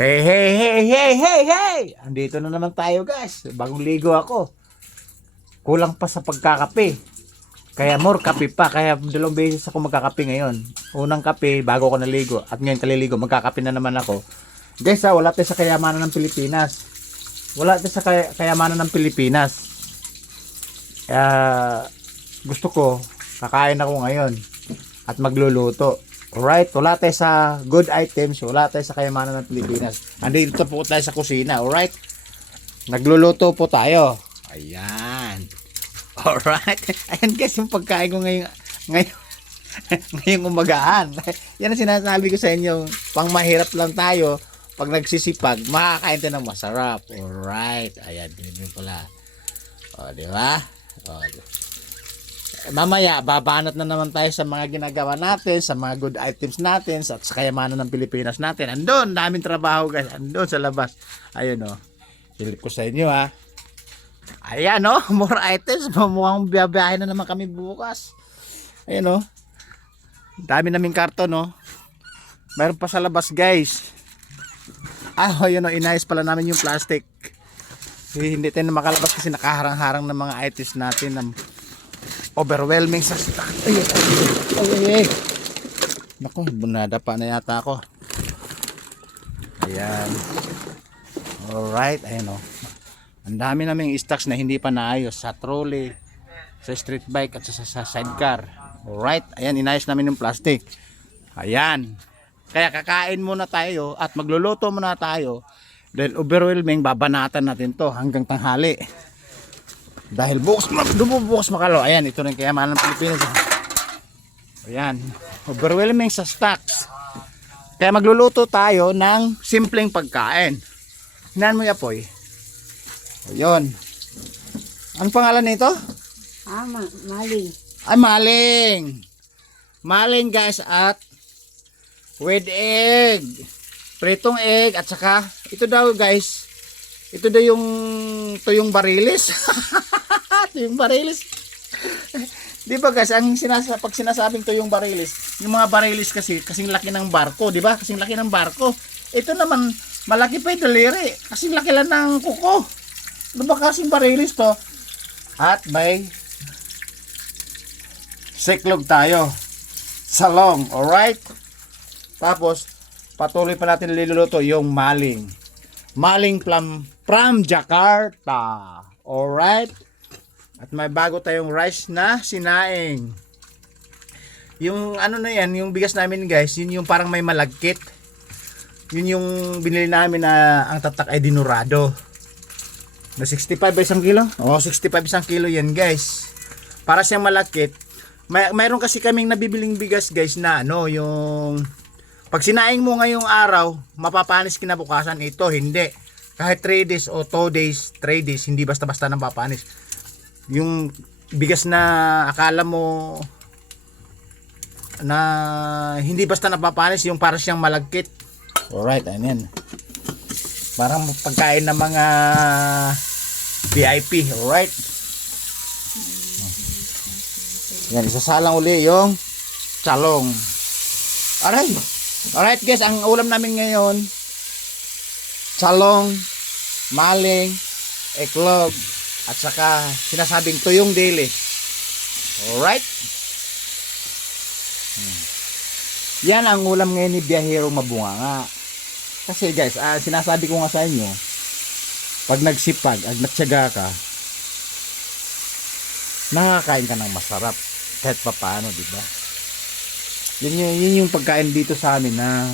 Hey, hey, hey, hey, hey, hey! Andito na naman tayo guys. Bagong ligo ako. Kulang pa sa pagkakape. Kaya more kape pa. Kaya dalawang beses ako magkakape ngayon. Unang kape bago ako naligo. At ngayon kaliligo. Magkakape na naman ako. Guys wala tayo sa kayamanan ng Pilipinas. Wala tayo sa kayamanan ng Pilipinas. Kaya gusto ko kakain ako ngayon. At magluluto. Alright, wala tayo sa good items, wala tayo sa kayamanan ng Pilipinas. Andito po tayo sa kusina, alright? Nagluluto po tayo. Ayan. Alright. Ayan guys, yung pagkain ko ngayong umagaan. Yan ang sinasabi ko sa inyo, pang mahirap lang tayo. Pag nagsisipag, makakain tayo ng masarap. Alright. Ayan, din pala. O, di ba? O, mamaya babanat na naman tayo sa mga ginagawa natin, sa mga good items natin, sa kayamanan ng Pilipinas natin. Andun, daming trabaho guys, andun sa labas. Ayun o, hilip ko sa inyo ha. Ayan o, more items. Mukhang biyabiyahin na naman kami bukas. Ayun o, dami naming karton o. Mayroon pa sa labas guys. Ayun o, inayos pala namin yung plastic. Hindi tayo na makalabas kasi nakaharang-harang ng mga items natin na overwhelming sa stock. Ay. Naku, bunadapa na yata ako. Ayan. Alright, ayan o. Ang dami naming stocks na hindi pa naayos sa trolley, sa street bike at sa sidecar. Alright, ayan, inayos namin yung plastic. Ayan. Kaya kakain muna tayo at magluluto muna tayo. Dahil overwhelming, babanatan natin to hanggang tanghali. Dahil bukas makalo. Ayan, ito rin kayamanan ng Pilipinas. Ayan, overwhelming sa stocks. Kaya magluluto tayo ng simpleng pagkain. Hinaan mo yapoy. Ayun. Anong pangalan nito? Maling. Ay, maling. Maling guys at with egg. Pritong egg at saka ito daw guys. Ito daw yung tuyong barilis. Tuyong barilis. Di ba guys, pag sinasabing tuyong barilis, yung mga barilis kasi, kasing laki ng barko, di ba? Kasing laki ng barko. Ito naman, malaki pa yung daliri. Kasing laki lang ng kuko. Ano ba kasing barilis to? At may siklog tayo. Salong, alright? Tapos, patuloy pa natin niluluto yung maling. Maling from Jakarta. Alright? At may bago tayong rice na sinaing. Yung ano na yan, yung bigas namin guys, yun yung parang may malagkit. Yun yung binili namin na ang tatak ay dinurado. Na 65 ba isang kilo? Oo, 65 isang kilo yan guys. Para siyang malagkit. Mayroon kasi kaming nabibiling bigas guys na ano, yung pag sinaing mo ngayong araw, mapapanis kinabukasan. Ito, hindi. Kahit 3 days o 2 days, 3 days, hindi basta-basta napapanis. Yung bigas na akala mo na hindi basta napapanis, yung para siyang malagkit. Alright, ayan. Parang pagkain ng mga VIP. Alright. Yan, isasalang uli yung chalong. Alright guys, ang ulam namin ngayon, chalong, maling, eklog, at saka sinasabing tuyong dili. Alright? Yan ang ulam ngayon ni Biyahero Mabunganga. Kasi guys, sinasabi ko nga sa inyo, pag nagsipag at nagtiyaga ka, nakakain ka ng masarap kahit pa paano, di ba? Yun yung pagkain dito sa amin na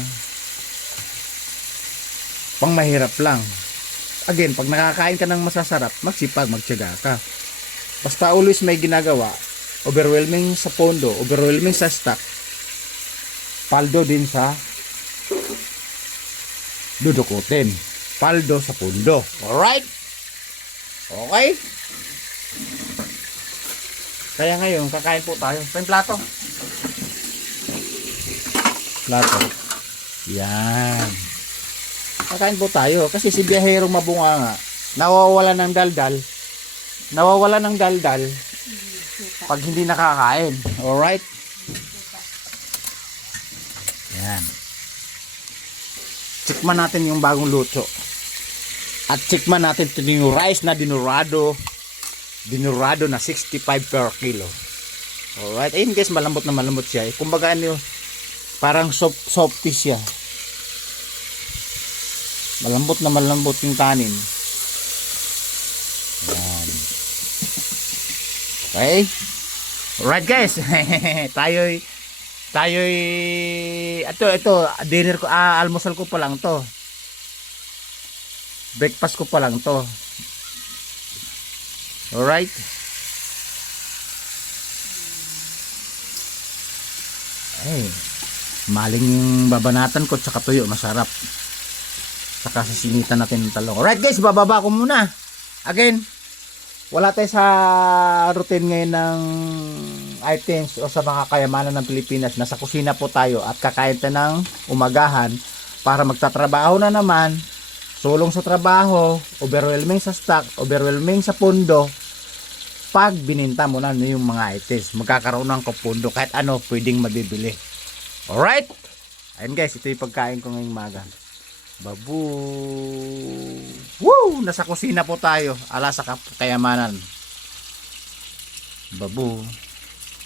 pang mahirap lang. Again, pag nakakain ka ng masasarap, magsipag, magtiyaga ka. Basta always may ginagawa, overwhelming sa pondo, overwhelming sa stock, paldo din sa dudukutin. Paldo sa pondo. Alright? Okay? Kaya ngayon, kakain po tayo. Pa yung plato. Plato. Yan. Kakain po tayo. Kasi si Biyahero Mabunganga, nawawala ng daldal. Nawawala ng daldal pag hindi nakakain. Alright? Yan. Tikman natin yung bagong luto. At tikman natin ito yung rice na dinurado na 65 per kilo. Alright, ayun guys, malambot na malambot siya. Kumbaga ano, parang softy siya. Malambot na malambot yung tanin. Yan. Okay. Alright guys, tayo'y ito dinner ko, almusal ko pa lang to. Breakfast ko pa lang to. Alright. Ay, maling yung babanatan ko tsaka tuyo, masarap. Saka sisinitan natin ng talong. Alright guys, bababa ko muna. Again, wala tayo sa routine ngayon ng items o sa mga kayamanan ng Pilipinas. Nasa kusina po tayo at kakain tayo ng umagahan para magtatrabaho na naman. Sulong sa trabaho, overwhelming sa stock, overwhelming sa pundo. Pag bininta mo na yung mga items, magkakaroon ng kapundo kahit ano pwedeng mabibili. Alright? Ayun guys, ito yung pagkain ko ngayong umaga. Babu. Woo! Nasa kusina po tayo. Ala sa kayamanan. Babu.